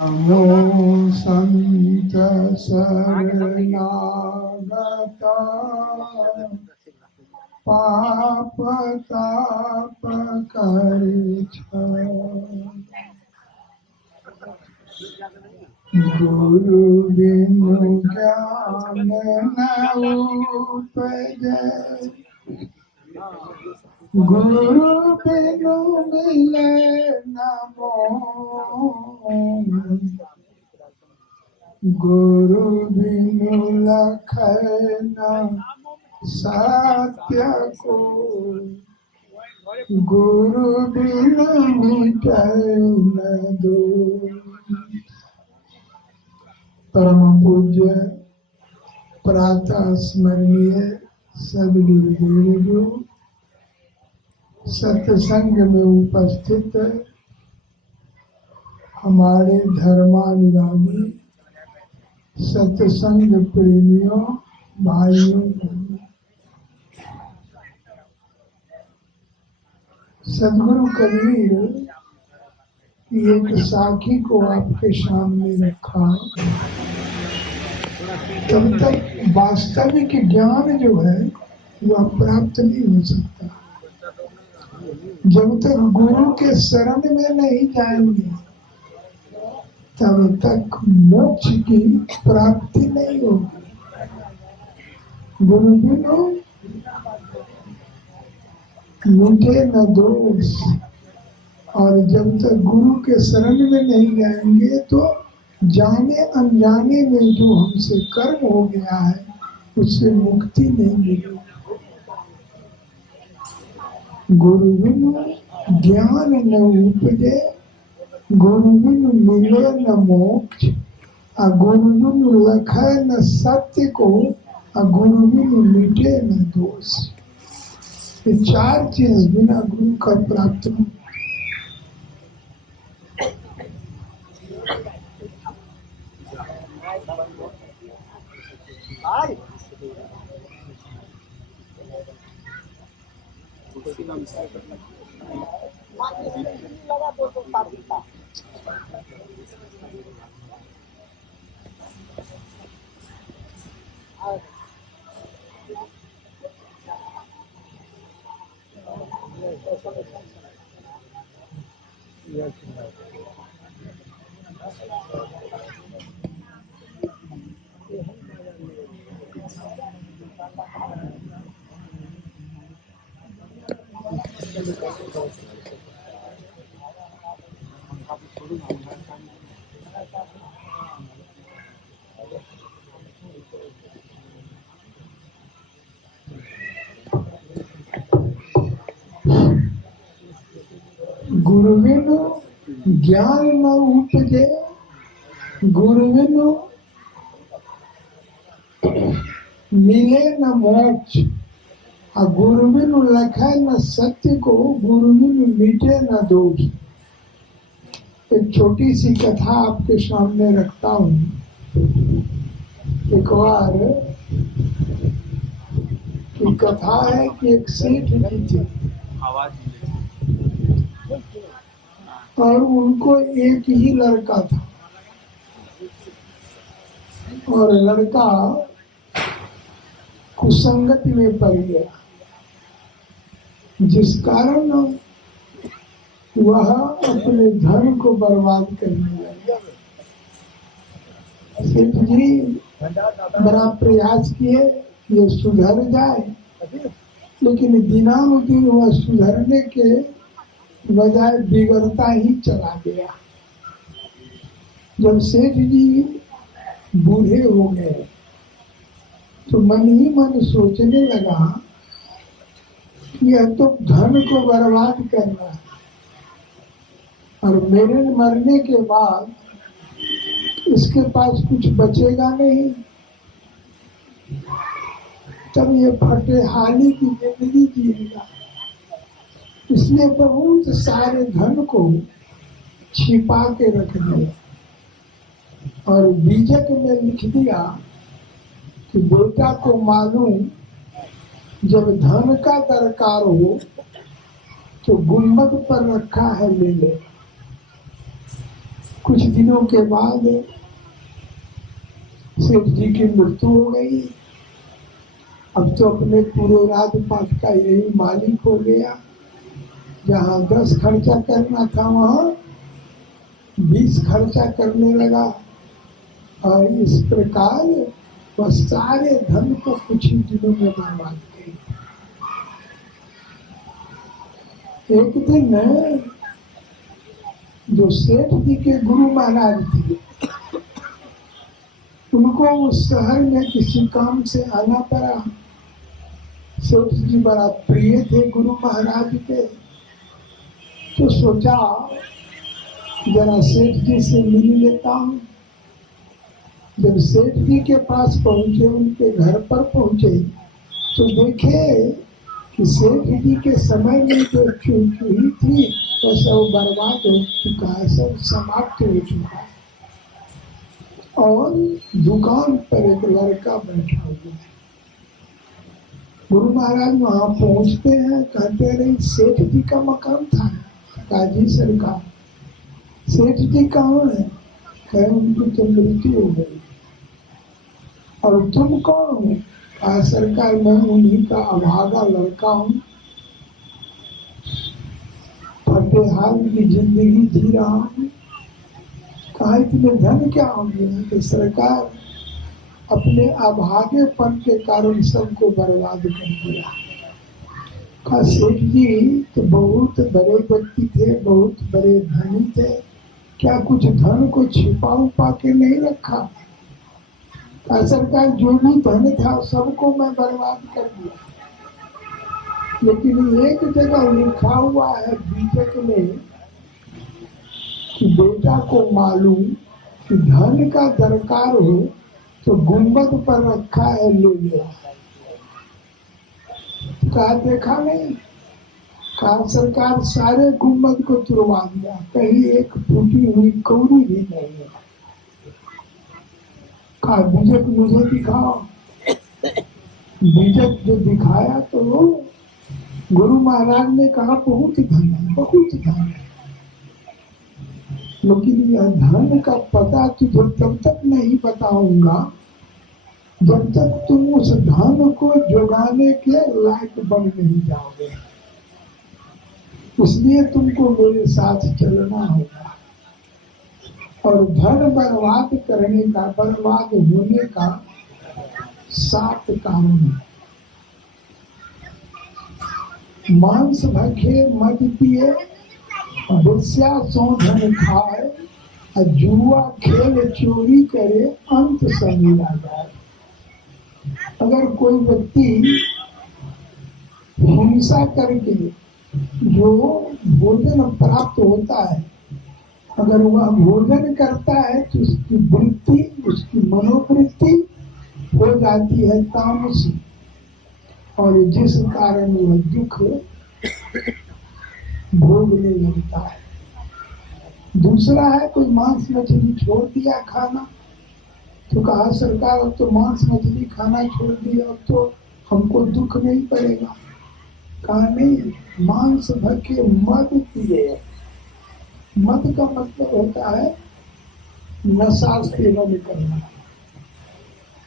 नमो संत शरणागता पाप ताप करे गुरु बिनु ज्ञान न उपजै गुरु बिनु मिले न मोह गुरु बिनु लखै न सत्य को गुरु बिनु मिटै न दोष। परम पूज्य प्रातः स्मरणीय सदगुरुदेव जो सत्संग में उपस्थित हमारे धर्मानुरागी सत्संग प्रेमियों भाइयों सदगुरु कबीर की एक साखी को आपके सामने रखा। तब तक वास्तविक ज्ञान जो है वह प्राप्त नहीं हो सकता जब तक गुरु के शरण में नहीं जाएंगे, तब तक मोक्ष की प्राप्ति नहीं होगी। गुरु बिनु मिटे न दोष। और जब तक गुरु के शरण में नहीं जाएंगे तो जाने अनजाने में जो हमसे कर्म हो गया है उससे मुक्ति नहीं मिलेगी। गुरु बिनु ज्ञान न उपजे गुरु बिनु मिले न मोक्ष गुरु बिनु लखै न सत्य को गुरु बिनु मिटे न दोष। ये चार चीज बिना गुरु का प्राप्त नहीं। गुरु बिनु ज्ञान न उपजे गुरु बिनु मिले न मोक्ष गुरु बिनु लखै न सत्य को गुरु बिनु मिटे न दोष। एक छोटी सी कथा आपके सामने रखता हूँ। एक बार की कथा है कि एक सेठ जी थे और उनको एक ही लड़का था और लड़का कुसंगति में पड़ गया, जिस कारण वह अपने धन को बर्बाद करने लगा। सेठ जी बड़ा प्रयास किए ये सुधर जाए, लेकिन दिनानुदिन वह सुधरने के बजाय बिगड़ता ही चला गया। जब सेठ जी बूढ़े हो गए तो मन ही मन सोचने लगा कि यह तो धन को बर्बाद करना है और मेरे मरने के बाद इसके पास कुछ बचेगा नहीं। तब ये फटेहाली की जिंदगी जीएगा, इसलिए बहुत सारे धन को छिपा के रख दिया और बीजक में लिख दिया कि बेटा को मालूम जब धन का दरकार हो तो गुम्बद पर रखा है ले ले। कुछ दिनों के बाद सेठ जी की मृत्यु हो गई। अब तो अपने पूरे राजपाट का यही मालिक हो गया। जहाँ 10 खर्चा करना था वहाँ 20 खर्चा करने लगा, और इस प्रकार वह सारे धन को कुछ ही दिनों में बर्बाद कर। एक दिन जो सेठ जी के गुरु महाराज थे, उनको उस शहर में किसी काम से आना पड़ा। सेठ जी बड़ा प्रिय थे गुरु महाराज के, तो सोचा जरा सेठ जी से मिल लेता हूँ। जब सेठ जी के पास पहुंचे, उनके घर पर पहुंचे, तो देखे कि सेठ जी के समय में जो चूही थी वह सब बर्बाद हो चुका है, सब समाप्त हो चुका है। और दुकान पर एक लड़का बैठा हुआ है। गुरु महाराज वहां पहुंचते हैं, कहते रहे सेठ जी का मकान था। काजी सरकार, सेठ जी कहाँ है? कहे उनकी तो मृत्यु हो गई। और तुम कौन हो? कहा सरकार मैं उन्हीं का अभागा लड़का हूँ, फतेहाल की जिंदगी जी रहा हूँ। कहा इतने धन क्या हो गया? कि सरकार अपने अभागेपन के कारण सबको बर्बाद कर दिया। कहा सेठ जी तो बहुत बड़े व्यक्ति थे, बहुत बड़े धनी थे, क्या कुछ धन को छिपा उपा के नहीं रखा? कहा सरकार जो भी धन था सबको मैं बर्बाद कर दिया, लेकिन एक जगह लिखा हुआ है बीजक में कि बेटा को मालूम कि धन का दरकार हो तो गुंबद पर रखा है, ले लिया। कहा देखा नहीं? कहा सरकार सारे गुंबद को तुड़वा दिया, कहीं एक टूटी हुई कौड़ी भी नहीं है। कहा बीजक मुझे दिखाओ। बीजक जो दिखाया तो गुरु महाराज ने कहा बहुत धन है, बहुत धन है, लेकिन यह धन का पता तुझे तब तक नहीं बताऊंगा जब तक तुम उस धन को जुगाने के लायक बन नहीं जाओगे। इसलिए तुमको मेरे साथ चलना होगा। और धन बर्बाद करने का, बर्बाद होने का 7 कारण है। मांस भखे मद पिए, वेश्या सो धन खाए, जुआ खेल चोरी करे, अंत समीरा जाए। अगर कोई व्यक्ति हिंसा करके जो भोजन प्राप्त होता है, अगर वह भोजन करता है तो उसकी वृत्ति, उसकी मनोवृत्ति हो जाती है तामसी, और जिस कारण वह दुख भोगने लगता है। दूसरा है कोई मांस मछली छोड़ दिया खाना, तो कहा सरकार अब तो मांस मछली खाना छोड़ दिया, अब तो हमको दुख नहीं पड़ेगा। कहा नहीं, मांस भके मद पिए। मद का मतलब होता है नशा सेवन करना,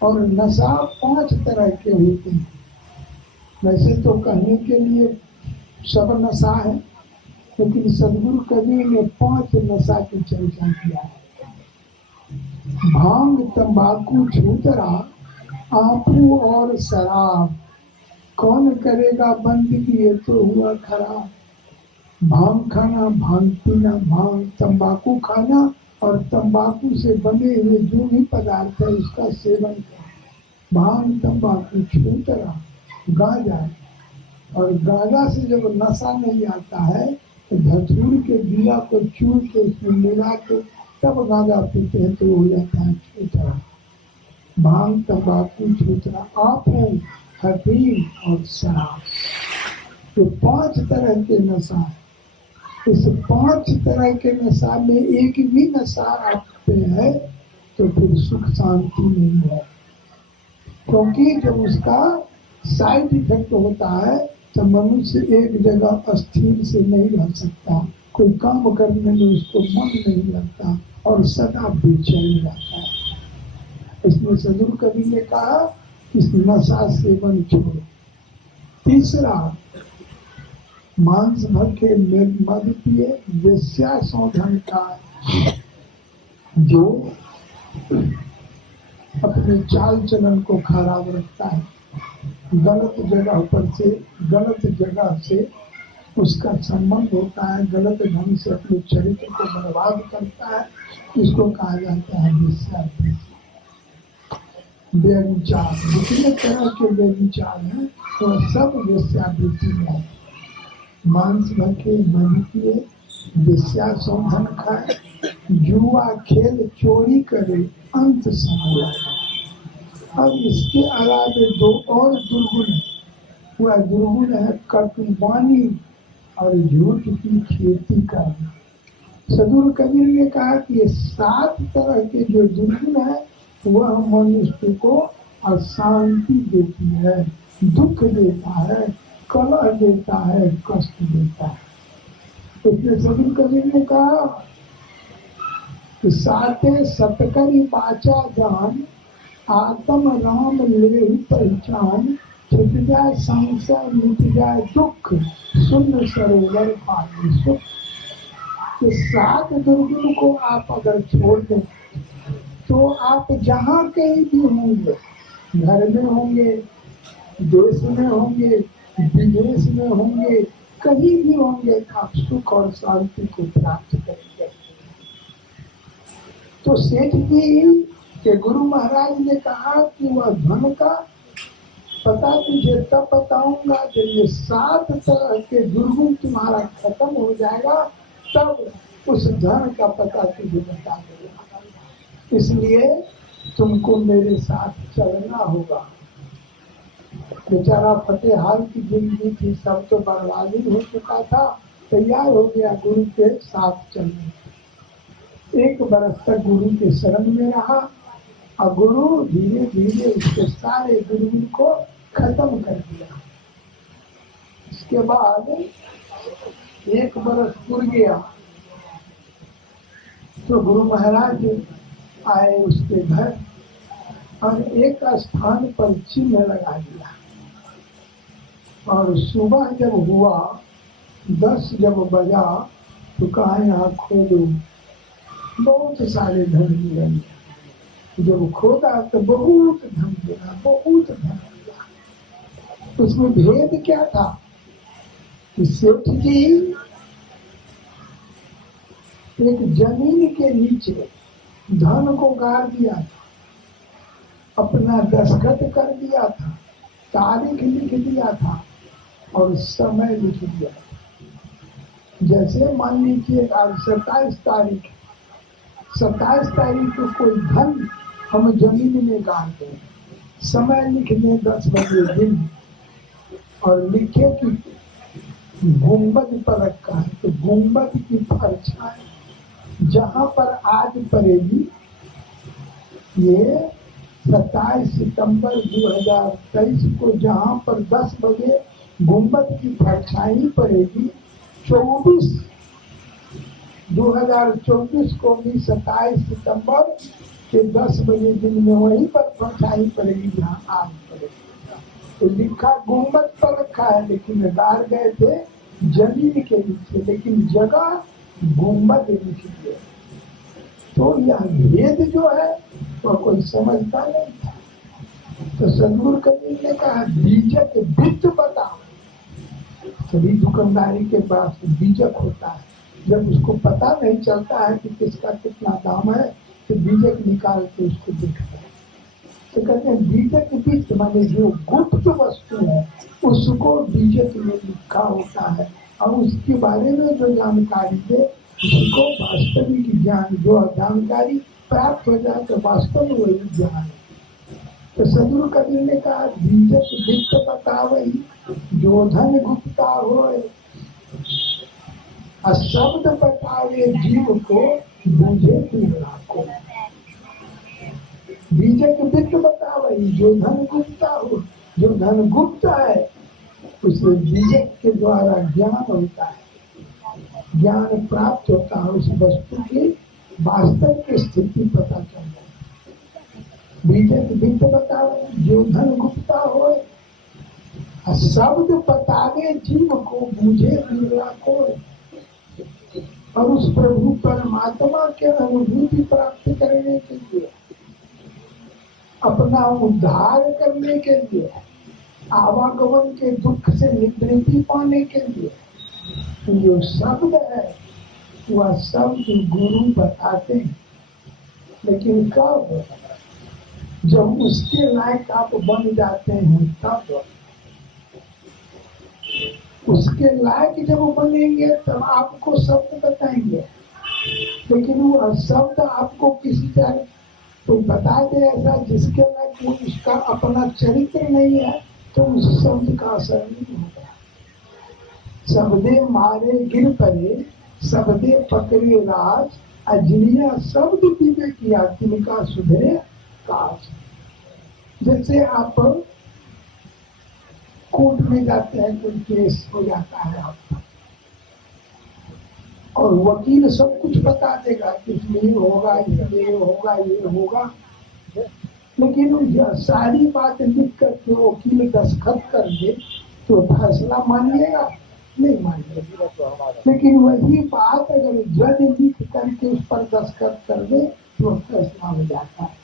और नशा 5 तरह के होते हैं। वैसे तो कहने के लिए सब नशा है, लेकिन सदगुरु कबीर ने 5 नशा की चर्चा किया है। भांग, तंबाकू, छूतरा, आंपू और शराब। कौन करेगा बंदगी, ये तो हुआ खराब। भांग खाना, भांग पीना, भांग तंबाकू खाना, और तंबाकू से बने हुए जो भी पदार्थ है उसका सेवन करना। भांग, तंबाकू, छूतरा, गांजा। और गांजा से जब नशा नहीं आता है तो धतूर के बिया को चूर के उसमें मिला के तब गांजा पीते हैं, तो हो जाता है छूतरा। भांग, तंबाकू, छूतरा, आंपू, हफीम और शराब, तो 5 तरह के नशा है। इस 5 तरह के नशा में एक भी नशा आप पे है तो फिर सुख शांति नहीं है, क्योंकि जब उसका साइड इफेक्ट होता है तो मनुष्य एक जगह अस्थिर से नहीं रह सकता, कोई काम करने में उसको मन नहीं लगता, और सदा बेचैन रहता है। इसलिए सदगुरु कवि ने कहा कि नशा सेवन छोड़ो। तीसरा, मांस भर के मद पिए, वेश्या सौधन का, जो अपने चाल चलन को खराब रखता है, गलत जगह से उसका संबंध होता है, गलत ढंग से अपने चरित्र को बर्बाद करता है, इसको कहा जाता है वेश्यावृत्ति। व्यभिचार, जितने तरह के व्यभिचार हैं वह सब वेश्यावृत्ति में है। मांस भर के मद पिए, वेश्या सौधन खाए, जुआ खेल चोरी करे, अंत समय। अब इसके अलावा दो और दुर्गुण है। वह दुर्गुण है कटुवाणी और झूठ की खेती करना। सदगुरु कबीर ने कहा कि ये 7 तरह के जो दुर्गुण है वह मनुष्य को अशांति देती है, दुख देता है, कलह देता है, कष्ट देता है। इसलिए सदगुरु कबीर ने कहा कि साते सतकरी बाचा जान, आत्म राम ले पहचान, छुट जाए संशय मिट जाए दुख, शून्य सरोवर पानी सुख। तो 7 दुर्गुण को आप अगर छोड़ दें तो आप जहाँ कहीं भी होंगे, घर में होंगे, देश में होंगे, विदेश में होंगे, कहीं भी होंगे, आप सुख और शांति को प्राप्त करेंगे। तो सेठ जी के गुरु महाराज ने कहा कि वह धन का पता तुझे तब बताऊंगा जब ये 7 तरह के दुर्गुण तुम्हारा खत्म हो जाएगा, तब उस धन का पता तुझे बता देगा। इसलिए तुमको मेरे साथ चलना होगा। बेचारा फतेहाल की जिंदगी थी, सब तो बर्बादी हो चुका था, तैयार हो गया गुरु के साथ चलने। 1 बरस तक गुरु के शरण में रहा और गुरु धीरे धीरे उसके सारे दुर्गुण को खत्म कर दिया। इसके बाद 1 बरस पूर गया तो गुरु महाराज आए उसके घर और एक स्थान पर चिन्ह लगा दिया। और सुबह जब हुआ, 10 जब बजा तो कहा यहाँ खोदो, बहुत सारे धन मिलेंगे। जब खोदा तो बहुत धन मिला, बहुत धन मिला। उसमें भेद क्या था कि सेठ जी एक जमीन के नीचे धन को गाड़ दिया था, अपना दस्तखत कर दिया था, तारीख लिख दिया था और समय लिख दिया था। जैसे मान लीजिए आज 27 तारीख, 27 तारीख को कोई धन हम जमीन में गाड़ दें, समय लिख दें 10 बजे दिन और लिखे कि गुंबद पर रखा है, तो गुंबद की परछाई जहाँ पर आज पड़ेगी, ये 27 सितंबर 2023 को जहाँ पर 10 बजे गुंबद की परछाई पड़ेगी, 2024 को भी 27 सितंबर के 10 बजे दिन में वहीं पर परछाई पड़ेगी जहाँ आज पड़ेगी। तो लिखा गुंबद पर रखा है, लेकिन गाड़ गए थे जमीन के नीचे, लेकिन जगह गुंबद लिखी है। तो यह भेद जो है वह कोई समझता नहीं था। तो सदगुरु कबीर ने कहा बीजक वित्त बताओ। सभी दुकानदारी के पास बीजक होता है, जब उसको पता नहीं चलता है कि किसका कितना दाम है तो बीजक निकाल के उसको देखता है। तो कहते हैं बीजक वित्त माने जो गुप्त वस्तु है उसको बीजक में लिखा होता है, और उसके बारे में जो जानकारी दे उसको वास्तविक ज्ञान, जो जानकारी प्राप्त हो जाए तो वास्तव में वही ज्ञान है। तो सदगुरु कबीर ने कहा बीजक वित्त बतावई, जो धन गुप्ता होए, शब्द बतावे जीव को, बूझे तीरा को। बीजक वित्त बतावई, जो धन गुप्ता हो, जो धन गुप्त है उसे बीजक के द्वारा ज्ञान होता है, ज्ञान प्राप्त होता है उस वस्तु की वास्तव की स्थिति पता चल जाए। बीजक बीत बताओ जो धन गुप्ता हो, शब्द बतावे जीव को बूझे बिरला को। और उस प्रभु परमात्मा के अनुभूति प्राप्त करने के लिए, अपना उद्धार करने के लिए, आवागमन के दुख से निवृत्ति पाने के लिए जो शब्द है वह शब्द गुरु बताते हैं। लेकिन कब? जब उसके लायक आप बन जाते हैं तब। उसके लायक जब बनेंगे तब आपको शब्द बताएंगे। लेकिन वो शब्द आपको किसी तरह कोई बता दे ऐसा जिसके लायक वो उसका अपना चरित्र नहीं है, तो उस शब्द का असर नहीं होगा। शब्दे मारे गिर पड़े, शब्दे पकड़े राज, अजलिया शब्द पीवे किया तिनका सुधरे काज। जैसे आप कोर्ट में जाते हैं, कोई केस हो जाता है आपका, और वकील सब कुछ बता देगा कि इसलिए होगा, इसलिए होगा, ये होगा। लेकिन सारी बात लिख करके वकील दस्तखत कर दे तो फैसला मानिएगा? नहीं मानिएगा। लेकिन वही बात अगर जज लिख करके उस पर दस्तखत कर दे तो फैसला हो जाता है।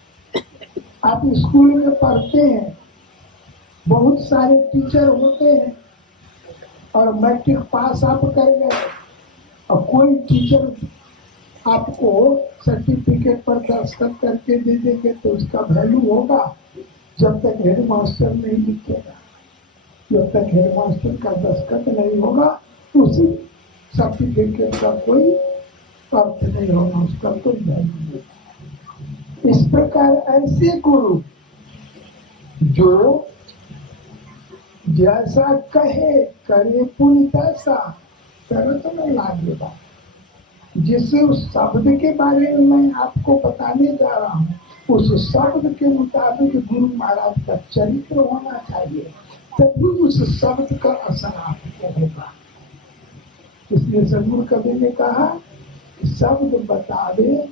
आप स्कूल में पढ़ते हैं, बहुत सारे टीचर होते हैं, और मैट्रिक पास आप कर गए, और कोई टीचर आपको सर्टिफिकेट पर दस्तखत करके दे देंगे तो उसका वैल्यू होगा जब तक हेड मास्टर नहीं लिखेगा। जब तक हेड मास्टर का दस्तखत नहीं होगा उस सर्टिफिकेट का कोई अर्थ नहीं होगा, उसका कोई वैल्यू नहीं। इस प्रकार ऐसे गुरु जो जैसा कहे करे पुण्य तैसा तरत में लागेगा। जिस शब्द के बारे में मैं आपको बताने जा रहा हूँ, उस शब्द के मुताबिक गुरु महाराज का चरित्र होना चाहिए, तभी उस शब्द का असर आपको होगा। इसलिए सदगुरु कवि ने कहा, शब्द बतावे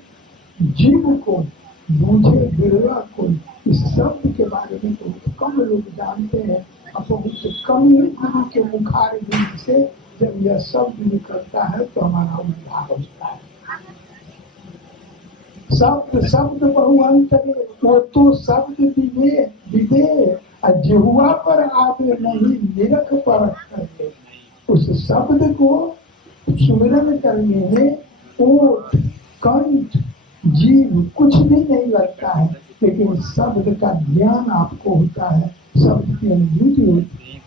जीव को बूझे बिरला को। इस शब्द के बारे में बहुत कम लोग जानते हैं, और बहुत कम गुरु के मुखार से जब यह शब्द निकलता है तो हमारा उद्धार होता है। शब्द शब्द बहुअंतर, वो तो शब्द विदे जिह्वा पर आवे नहीं निरख पर करते। उस शब्द को सुमिरन करने में ओठ कंठ जीव कुछ भी नहीं लगता है, लेकिन शब्द का ज्ञान आपको होता है, शब्द की अनुभूति होती है।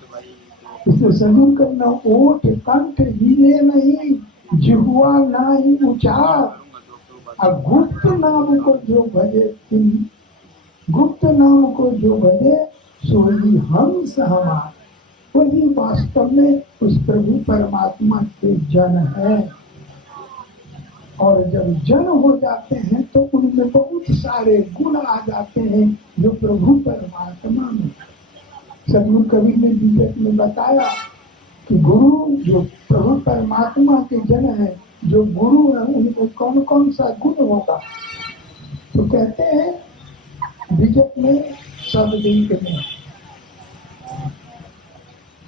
इसलिए सदगुरु करना, ओठ कंठ हिले नहीं, जिह्वा ना ही उचार, और गुप्त नाम को जो भजे, गुप्त नाम को जो भजे सोई हंस हमार। वही वास्तव में उस प्रभु परमात्मा के जन है। और जब जन हो जाते हैं तो उनमें बहुत सारे गुण आ जाते हैं जो प्रभु परमात्मा में। सदगुरु कवि ने विवेक में बताया कि गुरु जो प्रभु परमात्मा के जन है, जो गुरु है, उनमें कौन कौन सा गुण होगा? तो कहते हैं विजय में शब्द में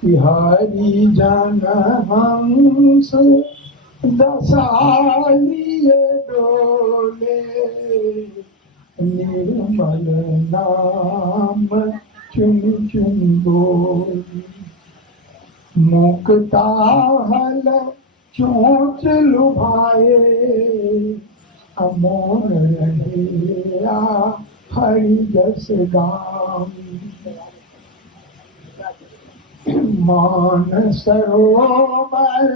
कि हरि जन हंस दसालिए डोले, निर्मल नाम चुन चुन बोली, मुक्ता हल चोट लुभाए, अमोर रहे हरि जस गामी। मान सरोवर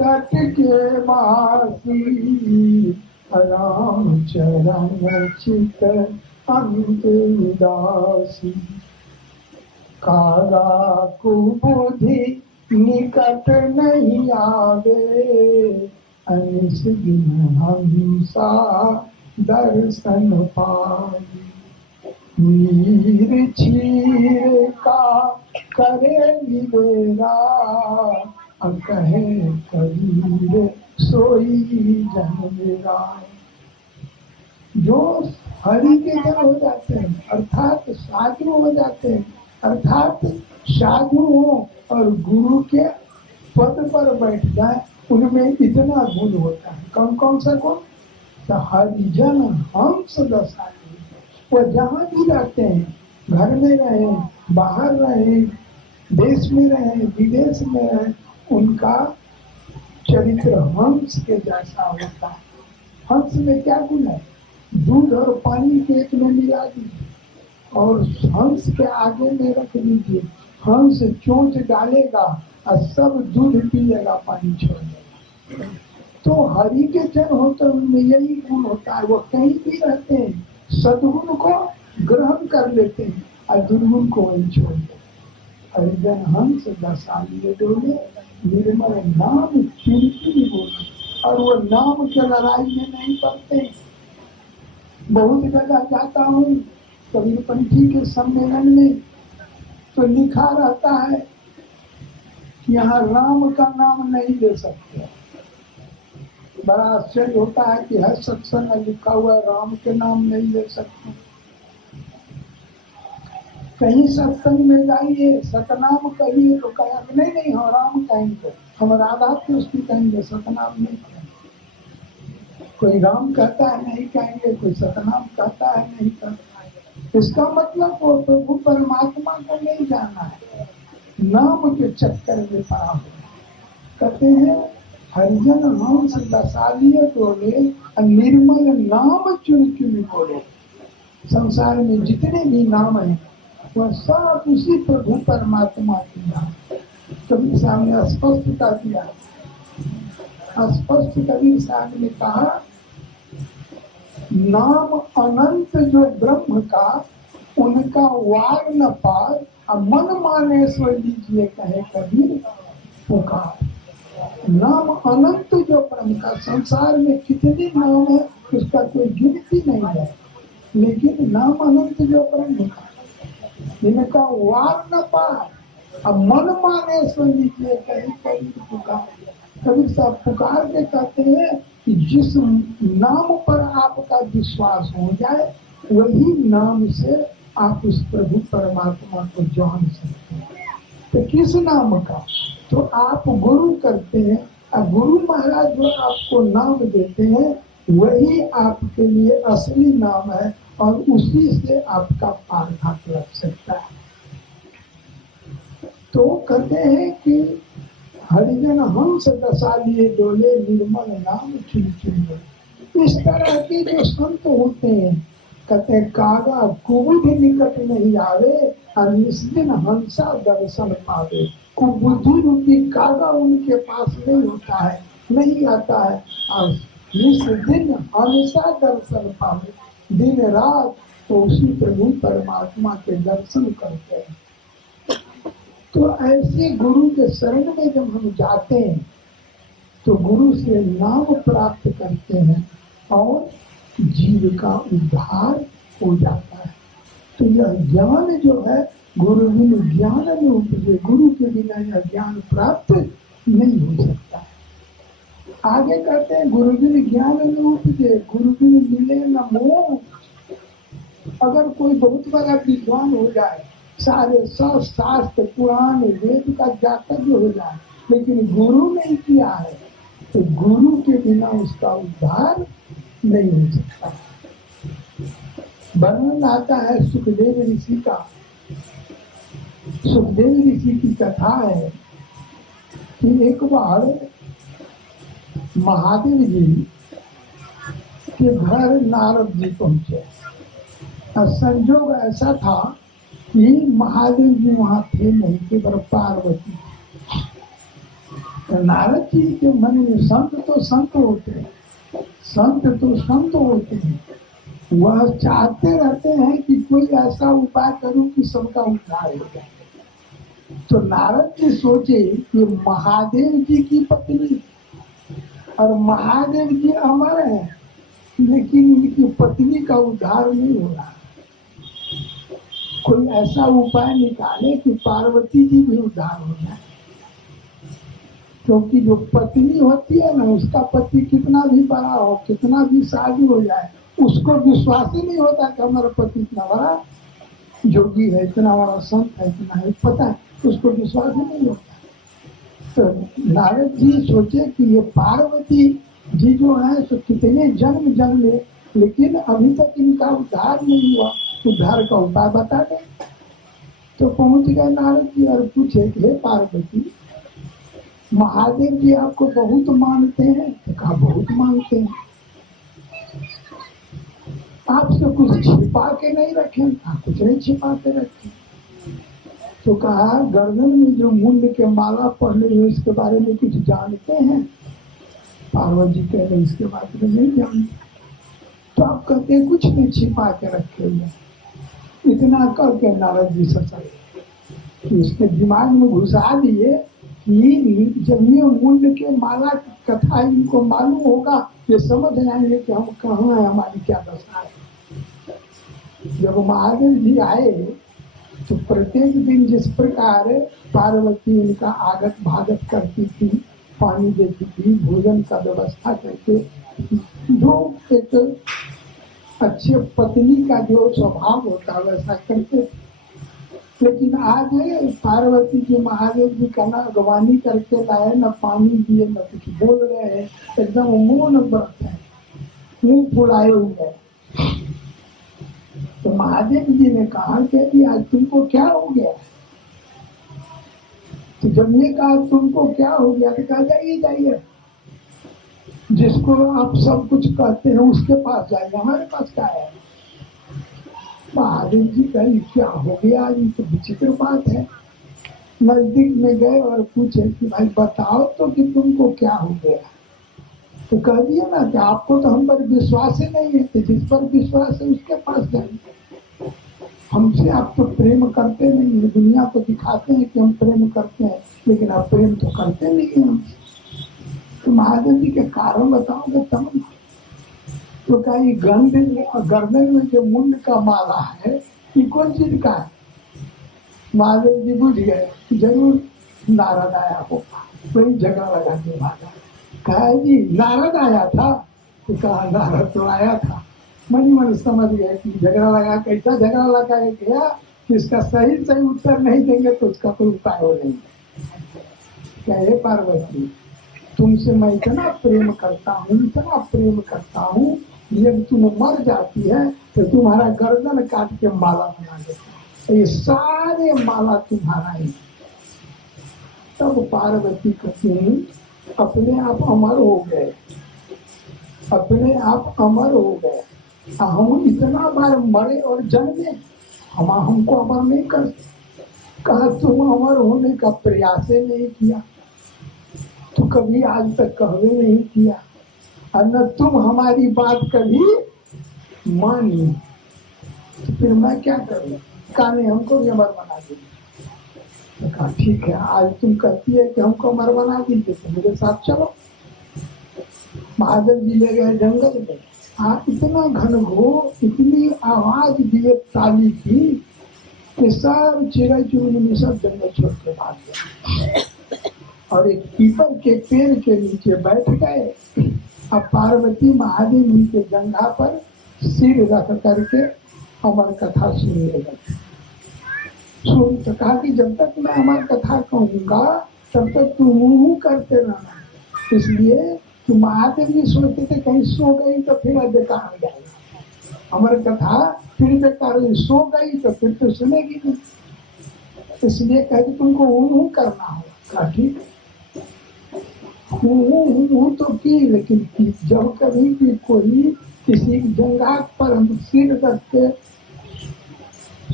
तट के वासी, राम चरण चित अंत उदासी, कागा कुबुद्धि निकट नहीं आवे, अनिस दिन हंसा दर्शन पावे। नीर चीर का करे निवेरा, कहे कबीर सोई जन मेरा। जो हरि के जन हो जाते हैं, अर्थात साधु हो जाते हैं, अर्थात साधु हो और गुरु के पद पर बैठ जाए, उनमें इतना गुण होता है। कौन कौन सा गुण? तो हरिजन हंस दशा, वो जहाँ भी रहते हैं, घर में रहे, बाहर रहे, देश में रहे, विदेश में रहे, उनका चरित्र हंस के जैसा होता है। हंस में क्या गुण है? दूध और पानी के एक में मिला दीजिए और हंस के आगे में रख दीजिए, हंस चोंच डालेगा और सब दूध पिएगा, पानी छोड़ देगा। तो हरि के जन होते उनमें यही गुण होता है, वो कहीं भी रहते हैं, सद्गुण को ग्रहण कर लेते हैं और दुर्गुण को वही छोड़ देते। हरिजन हंस दशा लिए डोले, निर्मल नाम चिरचिर बोले। और वो नाम के लड़ाई में नहीं पड़ते। बहुत जगह जाता हूँ कबीरपंथी के सम्मेलन में, तो लिखा रहता है कि यहाँ राम का नाम नहीं ले सकते। बड़ा आश्चर्य होता है कि हर सत्संग में लिखा हुआ है राम के नाम नहीं ले सकते। कहीं सत्संग में जाइए, सतनाम कहिए तो कहेंगे नहीं नहीं हम राम कहेंगे, हम राधा कृष्ण कहेंगे, सतनाम नहीं कहेंगे। कोई राम कहता है नहीं कहेंगे, कोई सतनाम कहता है नहीं कहता है। इसका मतलब वो प्रभु परमात्मा को नहीं जाना है, नाम के चक्कर में पड़ा हुआ। कहते हैं हरिजन हंस दशालिए डोले, निर्मल नाम चुन चुन बोले। संसार में जितने भी नाम हैं वह सब उसी प्रभु परमात्मा के नाम। कबीर साहब ने स्पष्ट कर दिया, स्पष्ट कबीर साहब ने कहा नाम अनंत जो ब्रह्म का, उनका वार न पार, मन माने सो लीजिए कहे कबीर पुकार। नाम अनंत जो ब्रह्म का, संसार में कितने नाम है उसका कोई गिनती नहीं है, लेकिन नाम अनंत जो ब्रह्म का, जिनका वार न पार, अब मन माने सो लीजिए कहे कबीर पुकार। कबीर साहब पुकार के कहते हैं कि जिस नाम पर आपका विश्वास हो जाए, वही नाम से आप उस प्रभु परमात्मा को जान सकते हैं। तो किस नाम का? तो आप गुरु करते हैं और गुरु महाराज जो आपको नाम देते हैं वही आपके लिए असली नाम है और उसी से आपका पार घाट लग सकता है। तो कहते हैं कि हरिजन हंस दशा लिए डोले, निर्मल नाम चुन चुन। इस तरह के जो संत होते हैं, कहते हैं कागा कुबुद्धि निकट नहीं आवे और निस्दिन हंसा दर्शन पावे। कुबुद्धि रूपी कागा उनके पास नहीं होता है, नहीं आता है, और निस्दिन हंसा दर्शन पावे। दिन रात तो उसी प्रभु परमात्मा के दर्शन करते हैं। तो ऐसे गुरु के शरण में जब हम जाते हैं तो गुरु से नाम प्राप्त करते हैं और जीव का उद्धार हो जाता है। तो यह ज्ञान जो है गुरु बिन ज्ञान में उपजे, गुरु के बिना यह ज्ञान प्राप्त नहीं हो सकता। आगे कहते हैं गुरु बिन ज्ञान में उपजे, गुरु बिन मिले न मोह। अगर कोई बहुत बड़ा विद्वान हो जाए, सारे सब शास्त्र पुराण वेद का ज्ञातव्य हो जाए, लेकिन गुरु नहीं किया है तो गुरु के बिना उसका उद्धार नहीं हो सकता। वर्णन आता है सुखदेव ऋषि का। सुखदेव ऋषि की कथा है कि एक बार महादेव जी के घर नारद जी पहुंचे और संजोग ऐसा था कि महादेव जी वहां थे नहीं, केवल पार्वती। तो नारद जी के मन में संत तो संत होते हैं, संत तो संत होते हैं, वह चाहते रहते हैं कि कोई ऐसा उपाय करूं कि सबका उद्धार हो जाए। तो नारद जी सोचे कि महादेव जी की पत्नी, और महादेव जी अमर हैं, लेकिन इनकी पत्नी का उद्धार नहीं हो रहा। कोई ऐसा उपाय निकाले कि पार्वती जी भी उद्धार हो जाए, क्योंकि जो पत्नी होती है ना, उसका पति कितना भी बड़ा हो, कितना भी साधु हो जाए, उसको विश्वास ही नहीं होता कि हमारा पति इतना बड़ा योगी है, इतना बड़ा संत है, इतना है, पता है, उसको विश्वास ही नहीं होता। तो नारद जी सोचे कि ये पार्वती जी जो है तो कितने जन्म जन्मे, लेकिन अभी तक इनका उद्धार नहीं हुआ, उद्धार का उपाय बता दें। तो पहुंच गए नारद जी और पूछे कि हे पार्वती, महादेव जी आपको बहुत मानते हैं? तो कहा बहुत मानते हैं। आपसे कुछ छिपा के नहीं रखे? कुछ नहीं छिपा के रखे। तो कहा गर्दन में जो मुंड के माला पहने हुए इसके बारे में कुछ जानते हैं? पार्वती जी कह रहे इसके बारे में नहीं जानते। तो आप कहते हैं कुछ नहीं छिपा के रखे हुए। इतना करके नारद जी सचल कि उसके दिमाग में घुसा दिए कि जब ये मुंड के माला की कथा इनको मालूम होगा, ये समझ आएंगे कि हम कहाँ है, हमारी क्या दशा है। जब महादेव जी आए तो प्रत्येक दिन जिस प्रकार पार्वती उनका आगत भागत करती थी, पानी देती थी, भोजन का व्यवस्था करके, जो एक अच्छे पत्नी का जो स्वभाव होता है वैसा करते थे। लेकिन आज पार्वती जी महादेव जी का ना अगवानी करके लाए, न पानी दिए, न कुछ बोल रहे हैं, एकदम मौन व्रत है, मुंह फुलाए हुए। तो महादेव जी ने कहा कि आज तुमको क्या हो गया? तो जब ये कहा तुमको क्या हो गया, तो कहा जाइए जाइए, जिसको आप सब कुछ कहते हैं उसके पास जाइए, हमारे पास क्या है। महादेव जी कही क्या हो गया, ये तो विचित्र बात है। नजदीक में गए और पूछे कि भाई बताओ तो कि तुमको क्या हो गया। तो कह दिया ना कि आपको तो हम पर विश्वास ही नहीं है, तो जिस पर विश्वास है उसके पास जाइए। हमसे आप तो प्रेम करते नहीं है, दुनिया को दिखाते हैं कि हम प्रेम करते हैं, लेकिन आप प्रेम तो करते नहीं है हमसे। तो महादेव जी के कारण बताओगे तब ना। तो कहीं गर्दन में जो मुंड का माला है ये कौन चीज का है? महादेव जी बुझ गए जरूर नारद आया होगा, वही जगह लगा के भागा। कहा जी नारद आया था? तो कहा नारद तो आया था। मन मन समझ गए कि झगड़ा लगा, कैसा झगड़ा लगा गया कि इसका सही सही उत्तर नहीं देंगे तो उसका कोई उपाय हो नहीं। कहे पार्वती तुमसे मैं इतना प्रेम करता हूँ, इतना प्रेम करता हूँ, जब तुम मर जाती है तो तुम्हारा गर्दन काट के माला बना देता हूँ, ये सारे माला तुम्हारा ही। तब पार्वती कहती अपने आप अमर हो गए, अपने आप अमर हो गए। हम इतना बार मरे और जन्मे, हमको अमर नहीं कर। कहा तुम अमर होने का प्रयास ही नहीं किया, तो कभी आज तक कहवे नहीं किया, और न तुम हमारी बात कभी मानी, तो फिर मैं क्या करूं? कहा हमको भी अमर बना दीजिए। तो कहा ठीक है, आज तुम कहती है कि हमको अमर बना दीजिए तो मेरे साथ चलो। महादेव जी ले गए जंगल में। आप इतना घनघोर, इतनी आवाज दिए ताली की कि सब चिड़ै चुनमुनी सब जंगल छोड़ के भाग गए और एक पीपल के पेड़ के नीचे बैठ गए। अब पार्वती महादेव जी के जंघा पर सिर रख करके अमर कथा सुनने लगी। सुन तो कहा कि जब तक मैं अमर कथा कहूंगा तब तक तू मुंह करते रहना। इसलिए तो महादेव जी सोचते थे कहीं सो गई तो फिर बेकार हो जाएगा, अमर कथा फिर बेकार, सो गई तो फिर तो सुनेगी नहीं, इसलिए कहते तुमको मुंह करना होगा। ठीक हूँ तो की, लेकिन जब कभी भी कोई किसी जंघा पर हम सिर रख के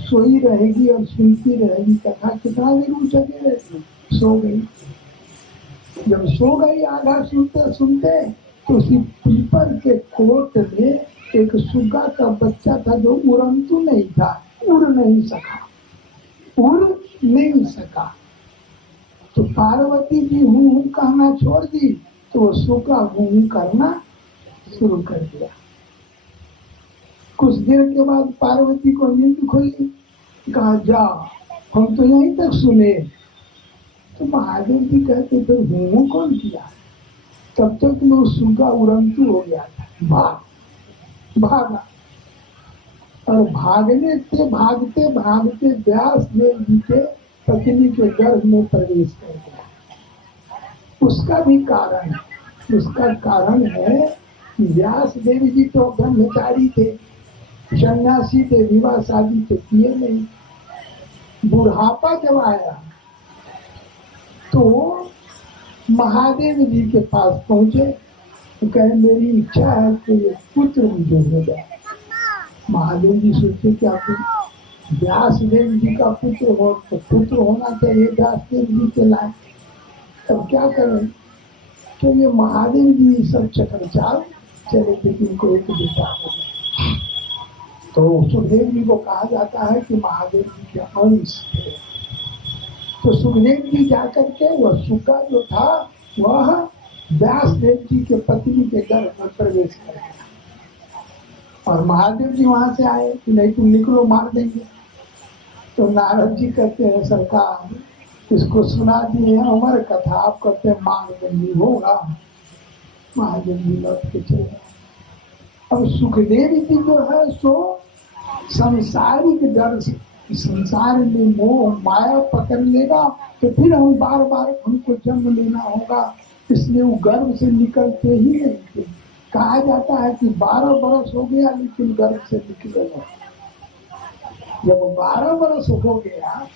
सोई रहेगी और सुनती रहेगी कथा, कितना देर उठती रहेगी? सो गई। जब सो गई आधा सुनते सुनते तो उसी पीपल के कोट में एक सुग्गा का बच्चा था जो उड़ंतु नहीं था, उड़ नहीं सका। तो पार्वती जी हूँ कहना छोड़ दी तो वो सुग्गा हूँ करना शुरू कर दिया। कुछ देर के बाद पार्वती को नींद खुली। कहा जा, हम तो यहीं तक सुने। तो महादेव जी कहते फिर हूँ कौन किया? तब तक वो सुग्गा उड़ंतु हो गया था। वाह, भागा और भागते भागते व्यास देव जी के पत्नी के गर्भ में प्रवेश कर गया। उसका भी कारण है। उसका कारण है कि व्यास देव जी तो ब्रह्मचारी थे, सन्यासी थे, विवाह शादी तो किए नहीं। बुढ़ापा जब आया तो महादेव जी के पास पहुंचे तो कहे मेरी इच्छा है कि ये पुत्र मुझे हो जाए। महादेव जी सोचे कि आप व्यास देव जी का पुत्र हो तो पुत्र होना चाहिए व्यास देव जी के लायक, तब क्या करें। तो ये महादेव जी सब चक्कर चले थे कि इनको एक बेटा हो गया। तो सुखदेव जी को कहा जाता है कि महादेव जी के अंश थे। तो सुखदेव जी जाकर के वह सुगा जो था वह व्यास देव जी के पत्नी के गर्भ में प्रवेश कर गया। और महादेव जी वहां से आए कि नहीं तुम निकलो, मार देंगे। तो नारद जी कहते हैं सरकार इसको सुना दिए हैं अमर कथा, आप कहते हैं मार देंगे, होगा। महादेव जी लौट के चले। अब सुखदेव जी जो है सो संसारिक डर से, संसार में मोह माया पकड़ लेगा तो फिर हम बार बार हमको जन्म लेना होगा, इसलिए वो गर्भ से निकलते ही नहीं थे। कहा जाता है कि 12 बरस हो गया लेकिन गर्भ से निकले नहीं। जब 12 बरस हो गया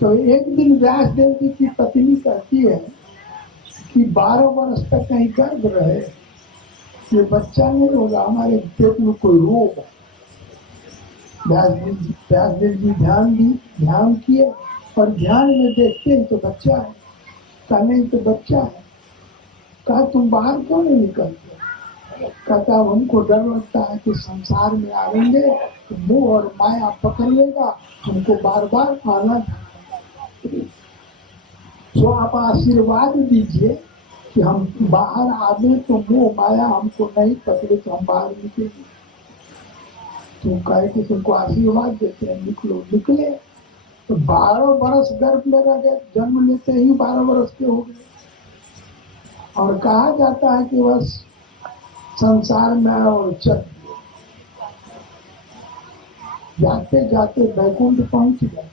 तो एक दिन व्यास देव जी की पत्नी कहती है कि 12 बरस तक कहीं गर्भ रहे, ये बच्चा नहीं होगा, हमारे पेट में कोई रोग। व्यास देव जी ध्यान किए और ध्यान में देखते हैं तो बच्चा है। कहा नहीं तो बच्चा है। कहा तुम बाहर क्यों नहीं निकलते। कहता हमको डर लगता है कि संसार में आएंगे तो मोह और माया पकड़ लेगा, हमको बार बार आना। तो आप आशीर्वाद दीजिए कि हम बाहर आवे तो मोह माया हमको नहीं पकड़े तो हम बाहर निकलेंगे। तो कहे कि तुमको आशीर्वाद देते हैं, निकलो। निकले तो 12 बरस गर्भ में रह गए, जन्म लेते ही 12 बरस के हो गए। और कहा जाता है कि बस संसार में और चल जाते जाते बैकुंठ पहुंच गए,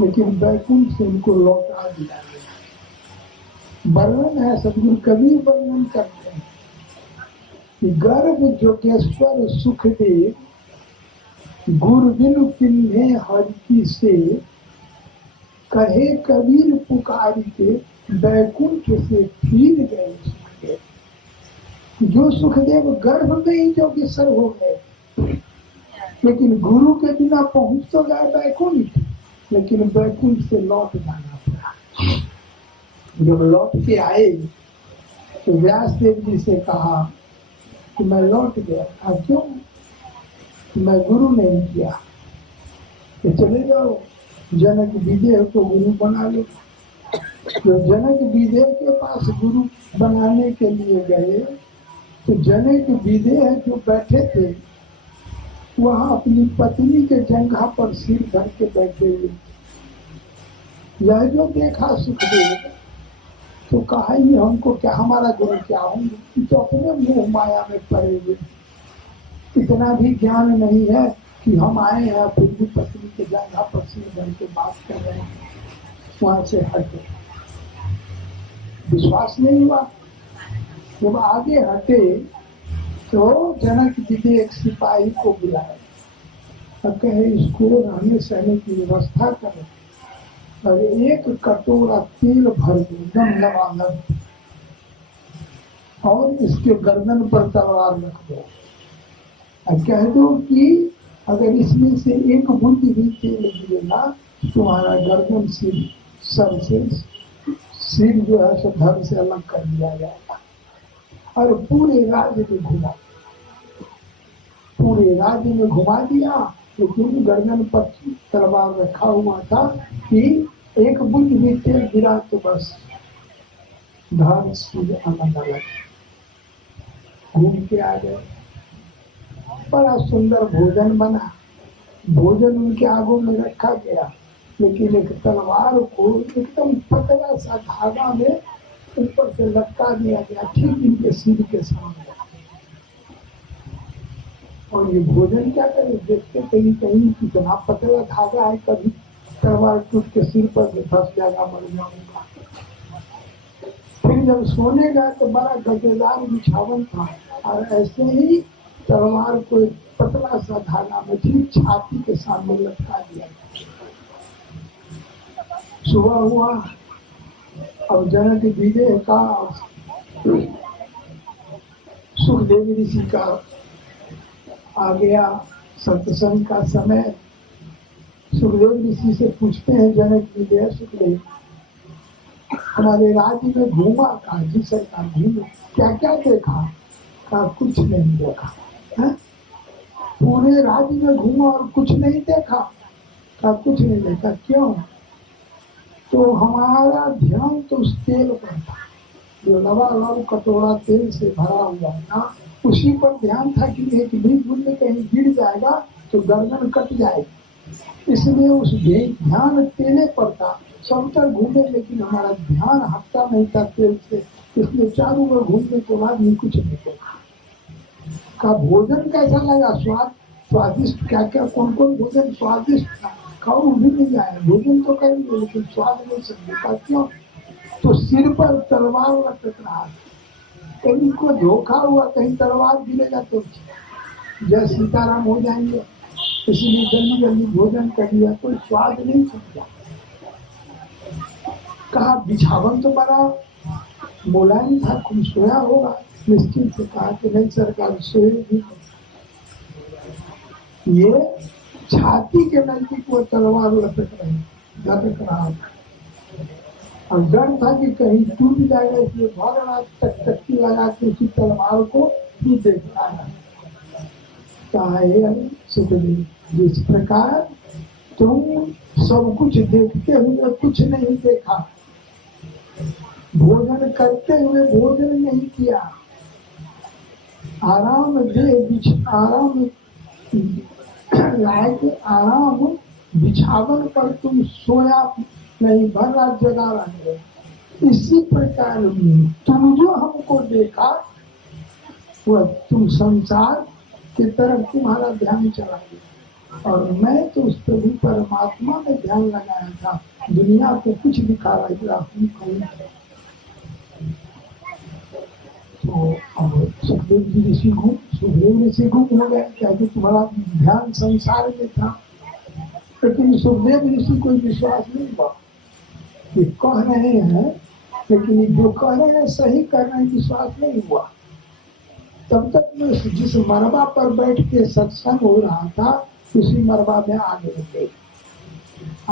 लेकिन बैकुंठ से उनको लौटा दिया गया। वर्णन है, सदगुरु कबीर वर्णन करते हैं कि गर्भ जोगेश्वर सुखदेव गुरुबिन किन्हे हरि से, कहे कबीर पुकारी के बैकुंठ से फिर गए सुखदेव। जो सुखदेव गर्भ में ही जोगेश्वर हो गए, लेकिन गुरु के बिना पहुंच तो गए बैकुंठ, लेकिन बैकुंठ से लौट जाना पड़ा। जब लौट के आए तो व्यास देव जी से कहा कि मैं लौट गया। कहा क्यों। मैं गुरु नहीं किया। तो चले जाओ जनक विदेह को गुरु बना लो। जब जनक विदेह के पास गुरु बनाने के लिए गए तो जनक विदेह जो बैठे थे वहां अपनी पत्नी के जंघा पर सिर धर के बैठे हुए। यह जो देखा सुखदेव तो कहा ये हमको क्या, हमारा गुरु क्या होंगे, तो अपने मोह माया में पड़े हुए। इतना भी ज्ञान नहीं है कि हम आए हैं फिर भी पत्नी के जंघा पर सिर धर के बात कर रहे हैं। वहां से हटे, विश्वास नहीं हुआ। जब आगे हटे तो जनक जी ने एक सिपाही को बुलाया और कहे इसको रहने सहने की व्यवस्था करें और एक कटोरा तेल भर दो एकदम लबालब, और इसके गर्दन पर तलवार रख दो और कह दो कि अगर इसमें से एक बूंद भी तेल गिरेगा तुम्हारा गर्दन सर से सिर जो है सो धड़ से अलग कर दिया जाएगा। और पूरे राज्य में घुमा, पूरे राज्य में घुमा दिया, लेकिन गर्दन पर तलवार रखा हुआ था कि एक बूंद भी तेल गिरा तो बस धड़ से अलग अलग। घूम के आ गए, बड़ा सुंदर भोजन बना। भोजन उनके आगों में रखा गया, लेकिन एक तलवार को एकदम पतला सा धागा में ऊपर से लटका दिया गया, ठीक इनके सिर के सामने। और ये भोजन क्या करे, देखते कहीं कहीं कितना पतला धागा है, कभी तलवार टूट के सिर पर भी फंस जाएगा, मर जाऊंगा। फिर जब सोने गए तो बड़ा गजेदार बिछावन था, और ऐसे ही तलवार को एक पतला सा धागा में ठीक छाती के सामने लटका दिया। सुबह हुआ, अब जनक विजय का सुखदेव ऋषि का आ गया सत्संग का समय। सुखदेव ऋषि से पूछते हैं जनक विजय, सुखदेव हमारे राज्य में घूमा का जी सरकार घूमे, क्या क्या देखा? कहा कुछ नहीं देखा। है? पूरे राज्य में घूमा और कुछ नहीं देखा? कहा कुछ नहीं देखा। क्यों? तो हमारा ध्यान तो उस तेल पर था, जो लबालब कटोरा तेल से भरा हुआ था, उसी पर ध्यान था कि एक भी बूंद कहीं गिर जाएगा तो गर्दन कट जाएगी। इसलिए उस ध्यान तेले पर था। सब तक घूमे लेकिन हमारा ध्यान हटता नहीं था तेल से, इसलिए चारों ओर घूमने के बाद भी कुछ नहीं देखा। का भोजन कैसा लगा? स्वादिष्ट क्या क्या कौन कौन भोजन स्वादिष्ट था? खाओ भी नहीं जाए, भोजन तो करेंगे लेकिन स्वाद नहीं समझता। क्यों? तो सिर पर तलवार लटक रहा, कहीं को धोखा हुआ, कहीं तलवार गिरेगा तो जय सीताराम हो जाएंगे, इसलिए जल्दी जल्दी भोजन कर लिया, कोई स्वाद नहीं समझा। कहा बिछावन तो बड़ा मुलायम था, खूब सोया होगा। निश्चित से कहा कि नहीं सरकार, सोए भी ये छाती के नजदीक वो तलवार लटक रहा था, और डर था कि कहीं टूट जाएगा, इसलिए भगवान टकटकी लगा के उसी तलवार को ही देखता है। सुखदेव, जिस प्रकार तुम सब कुछ देखते हुए कुछ नहीं देखा, भोजन करते हुए भोजन नहीं किया, आराम बिछावन पर तुम सोया नहीं, भर रात जगा रहे, इसी प्रकार तुम जो हमको देखा वह तुम संसार की तरफ तुम्हारा ध्यान चला गया, और मैं तो उस प्रभु परमात्मा में ध्यान लगाया था, दुनिया को कुछ दिखा रहा हूँ। तो अब सुखदेव ऋषि गुम हो गए, क्या कि तुम्हारा ध्यान संसार में था। लेकिन सुखदेव ऋषि कोई विश्वास नहीं हुआ, ये कह रहे हैं लेकिन जो कह रहे हैं सही कर रहे हैं, विश्वास नहीं हुआ। तब तक मैं जिस मरबा पर बैठ के सत्संग हो रहा था, उसी मरबा में आग लग गई।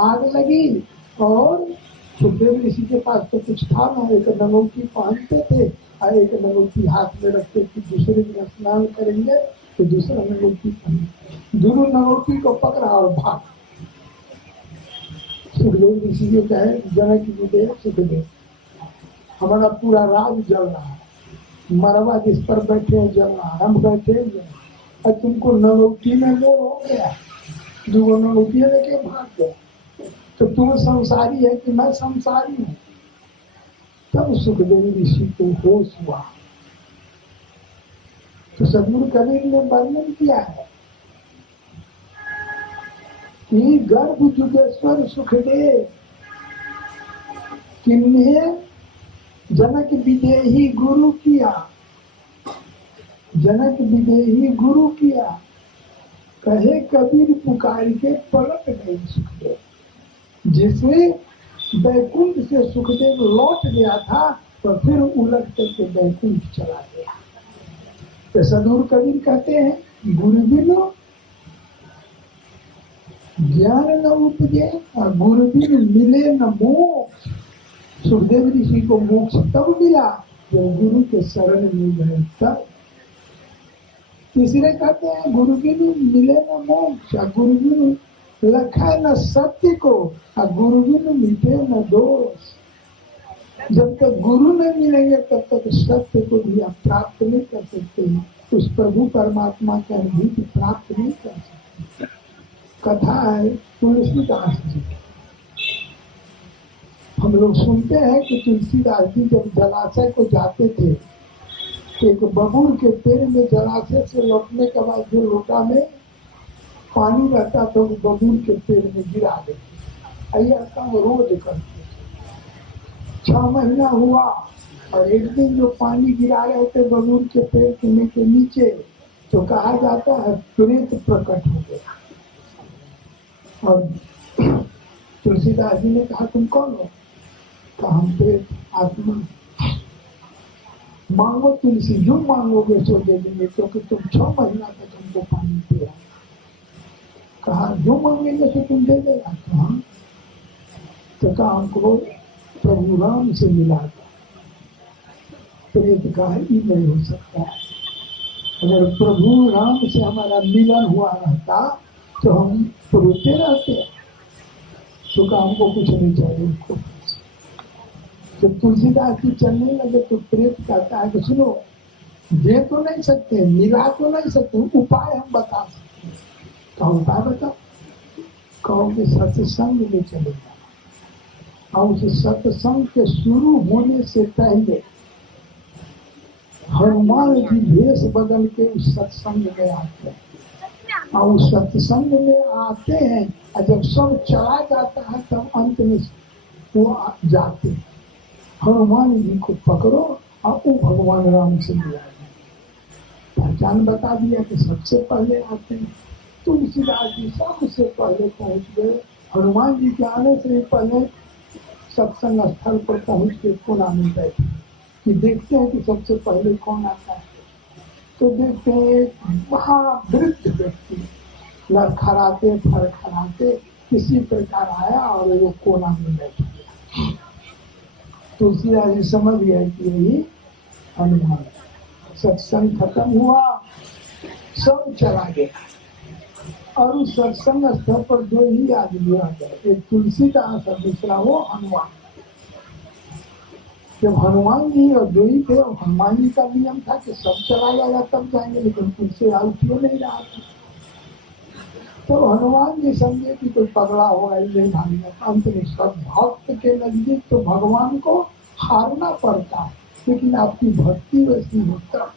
आग लगी और सुखदेव ऋषि के पास तो कुछ था ना, एक नंगौटी पहनते थे और एक नंगौटी हाथ में रखते थे, दूसरे दिन स्नान करेंगे तो दूसरा नंगौटी पहने, दोनों नंगौटी को पकड़ा और भाग। सुखदेव ऋषि को कहे जनक विजय, सुखदेव हमारा पूरा राज जल रहा है, मरवा जिस पर बैठे हैं जल रहा, हम बैठे और तुमको नंगौटी में मोह हो गया, दो नंगौटी लेके भाग गया, तो तुम संसारी है कि मैं संसारी हूँ? तब सुखदेव ऋषि को होश हुआ। तो सदगुरु कबीर ने वर्णन किया है कि गर्भ जुगेश्वर सुखदेव किन्हें जनक विदेही गुरु किया, जनक विदेही गुरु किया, कहे कबीर पुकार के पलट गए सुखदेव। जिसे बैकुंठ से सुखदेव लौट गया था तो फिर उलट करके बैकुंठ चला गया। तो सदगुरु कबीर कहते हैं गुरु बिनु ज्ञान न उपजे और गुरु बिनु मिले न मोक्ष। सुखदेव ऋषि को मोक्ष तब मिला जब गुरु के शरण में गए तब। तीसरे कहते हैं गुरु बिनु मिले न मोक्ष, गुरु बिनु लखा न सत्य को, और गुरु बिनु मिटे न दोष। जब तक गुरु नहीं मिलेंगे तब तक सत्य को भी आप प्राप्त नहीं कर सकते हैं, उस प्रभु परमात्मा की अनुभूति प्राप्त नहीं कर सकते। कथा है तुलसीदास जी, हम लोग सुनते हैं कि तुलसीदास जी जब जलाशय को जाते थे एक बबूल के पेड़ में जलाशय से लौटने के बाद जो लोटा में पानी रहता था वो बबूल के पेड़ में गिरा देते। ऐसा काम रोज करते। 6 महीना हुआ और एक दिन जो पानी गिरा रहे थे बबूल के पेड़ के नीचे, तो कहा जाता है प्रेत प्रकट हो गया। और तुलसीदास जी ने कहा तुम कौन हो? कहा हम प्रेत आत्मा। मांगो तुलसी, जो मांगोगे सो दे देंगे, क्योंकि तुम 6 महीना तक हमको पानी पिया। कहा जो मांगेंगे तो तुम दे देगा। कहा तो कहा हमको प्रभु राम से मिला था। प्रेत कहा ये नहीं हो सकता। अगर प्रभु राम से हमारा मिलन हुआ रहता तो हम रोते रहते। तो कहा हमको कुछ नहीं चाहिए। उनको जब तुलसीदास जी चलने लगे तो प्रेत कहता है कि सुनो, दे तो नहीं सकते, मिला तो नहीं सकते, उपाय हम बता सकते हैं। कहा उपाय बताओ। कहो कि सत्संग में चले जाओ और उस सत्संग के शुरू होने से पहले हनुमान जी भेष बदल के उस सत्संग में आते हैं और उस सत्संग में आते हैं और जब सब चला जाता है तब अंत में वो जाते हैं। हनुमान जी को पकड़ो और वो भगवान राम से मिला। पहचान बता दिया कि सबसे पहले आते हैं। तुलसीदास जी सबसे पहले पहुंच गए। हनुमान जी के आने से पहले सत्संग स्थल पर पहुंच के कोना में बैठे कि देखते हैं कि सबसे पहले कौन आता है। तो देखते हैं एक महावृद्ध व्यक्ति लड़खड़ाते फड़खड़ाते किसी प्रकार आया और वो कोना में बैठ गया। तुलसीदास जी समझ गए कि यही हनुमान। सत्संग खत्म हुआ, सब चला गया और उस सत्संग स्थल पर दो ही आदमी आ गए, एक तुलसीदास और दूसरा वो हनुमान। जब हनुमान जी और दो ही थे, हनुमान जी का नियम था कि सब चला जाएगा तब जाएंगे, लेकिन तुलसीदास क्यों नहीं रहा था। तो हनुमान जी समझे कि कोई पगड़ा होगा, नहीं भागेगा। अंत में सब भक्त के नजदीक तो भगवान को हारना पड़ता है, लेकिन आपकी भक्ति वैसी होता।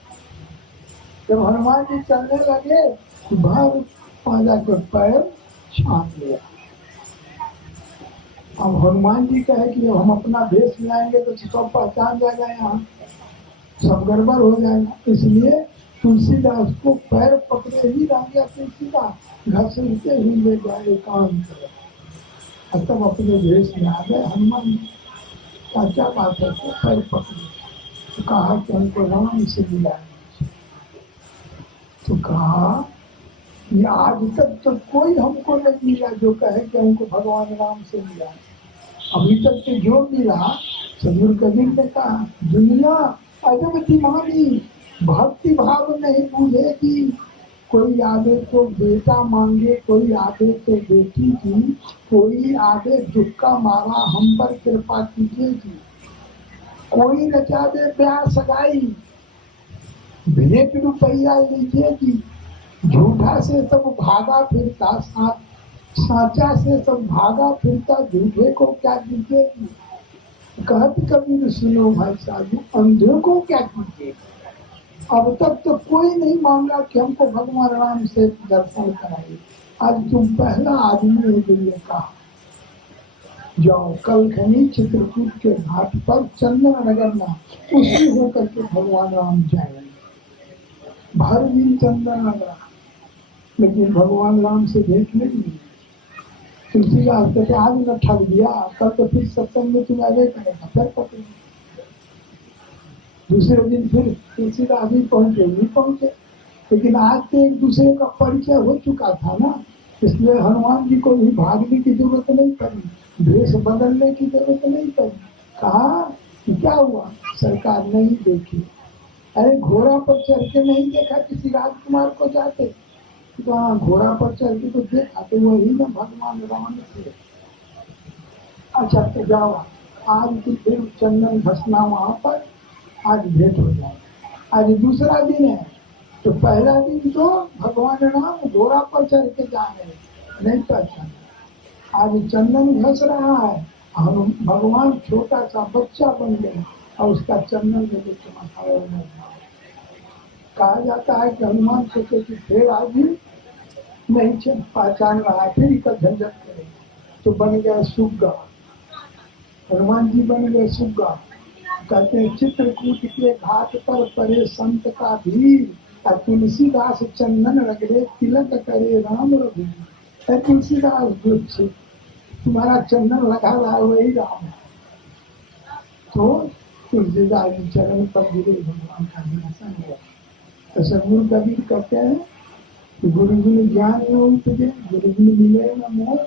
जब हनुमान जी चलने लगे भर पाजा के पैर छाप लिया। अब हनुमान जी कहे कि हम अपना भेष लाएंगे तो सब पहचान जाएगा, यहाँ सब गड़बड़ हो जाएगा। इसलिए तुलसीदास को पैर पकड़े ही रह गया। तुलसीदास घसीटते ही ले जाए एकांत और तब अपने भेष में आ गए। हनुमान क्या बात है, तो पैर पकड़े तो कहा कि हमको राम से मिला। तो कहा ये आज तक तो कोई हमको नहीं मिला जो कहे कि हमको भगवान राम से मिला। अभी तक तो जो मिला, सदगुरु कबीर ने कहा दुनिया अजब दीवानी, भक्ति भाव नहीं बूझेगी। कोई आवे तो बेटा मांगे, कोई आवे तो बेटी की, कोई आवे दुख का मारा हम पर कृपा कीजिएगी। कोई रचा दे ब्याह सगाई, भेंट रुपया लीजिएगी। झूठा से सब भागा फिरता, साचा से सब भागा फिरता, झूठे को क्या कीजिएगी। कहते कबीर सुनो भाई साहब, अंधे को क्या कीजिए। अब तक तो कोई नहीं मांगा कि हमको भगवान राम से दर्शन कराइए। आज तुम पहला आदमी हो जो ये कहा। जाओ कल खनी चित्रकूट के घाट पर चंदन नगर में उसी होकर के भगवान राम जाएंगे। भर दिन चंदन नगर, लेकिन भगवान राम से भेंट नहीं मिली। तुलसीदास कहते आज न ठग दिया, कल तो फिर सत्संग में तुम आगे करेगा, फिर पकड़े। दूसरे दिन फिर तुलसीदास भी पहुंचे, नहीं पहुंचे, लेकिन आज तो एक दूसरे का परिचय हो चुका था ना, इसलिए हनुमान जी को भी भागने की जरूरत नहीं पड़ी, भेष बदलने की जरूरत नहीं पड़ी। कहा कि क्या हुआ, सरकार नहीं देखी। अरे घोड़ा पर चढ़ के नहीं देखा किसी राजकुमार को जाते, तो हाँ घोड़ा पर चढ़ के तो देखा, तो वही ना भगवान राम थे। अच्छा तो जाओ आज की फिर चंदन घसना वहां पर, आज भेंट हो जाए। आज दूसरा दिन है, तो पहला दिन तो भगवान राम घोड़ा पर चढ़ के जा रहे, नहीं पहचाना। आज चंदन घस रहा है, हम भगवान छोटा सा बच्चा बन गए और उसका चंदन में कहा जाता है कि हनुमान सोचे कि फिर आज नहीं पहचान रहा है, फिर इसका झंझट करेगा, तो बन गया सुग्गा। हनुमान जी बन गए सुग्गा। कहते हैं चित्रकूट के घाट पर परे संत का भीड़, और तुलसीदास चंदन रगड़े तिलक करे राम रघुवीर। तुलसीदास जो तुम्हारा चंदन लगा रहा है वही राम है। तो तुलसीदास जी चरण पर गिरे, भगवान का दर्शन हुआ। तो सदगुरु कबीर कहते हैं कि गुरु बिनु ज्ञान न उपजे, गुरु बिनु मिले न मोह,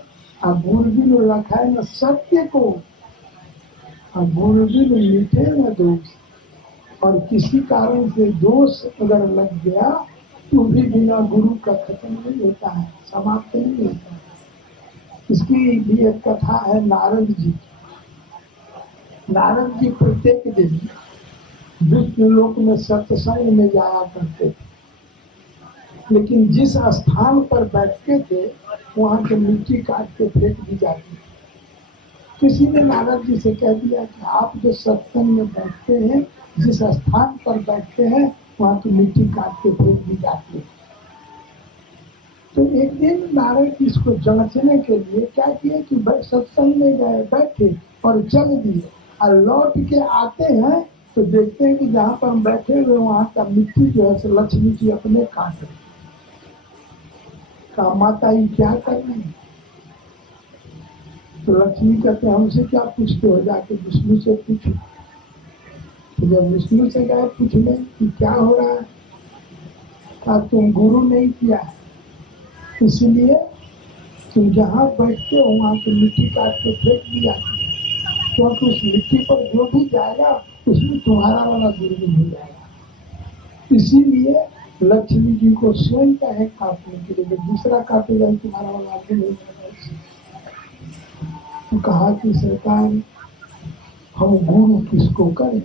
और गुरु बिनु रखाए न सत्य को, और गुरु बिनु मिटे न दोष। और किसी कारण से दोष अगर लग गया तो भी बिना गुरु का खत्म नहीं होता है, समाप्त नहीं होता है। इसकी भी एक कथा है नारद जी। नारद जी प्रत्येक दिन विष्णु लोक में सत्संग में जाया करते थे, लेकिन जिस स्थान पर बैठते थे वहां के मिट्टी काट के फेंक दी जाती थी। किसी ने नारद जी से कह दिया कि आप जो सत्संग में बैठते हैं, जिस स्थान पर बैठते हैं वहां की मिट्टी काट के फेंक दी जाती है। तो एक दिन नारद जी इसको जांचने के लिए क्या किए कि सत्संग में गए, बैठे और चल दिए, और लौट के आते हैं तो देखते हैं कि जहाँ पर हम बैठे हुए वहां का मिट्टी जो है लक्ष्मी जी अपने काट रही। कहा माता ये क्या कर रही है? तो लक्ष्मी कहते हैं हमसे क्या पूछते हो, जाके विष्णु से पूछो। तो जब विष्णु से गए पूछने कि क्या हो रहा है, कहा तुम गुरु नहीं किया है, इसलिए तुम जहाँ बैठते हो वहां की मिट्टी काट के फेंक दी जाती है, क्योंकि उस मिट्टी पर जो भी जाएगा उसमें तुम्हारा वाला गुरु भी हो जाएगा। इसीलिए लक्ष्मी जी को स्वयं का है काटने के लिए, दूसरा काटेगा तुम्हारा वाला आगे नहीं जाएगा। तो कहा कि सरकार हम गुरु किसको करें,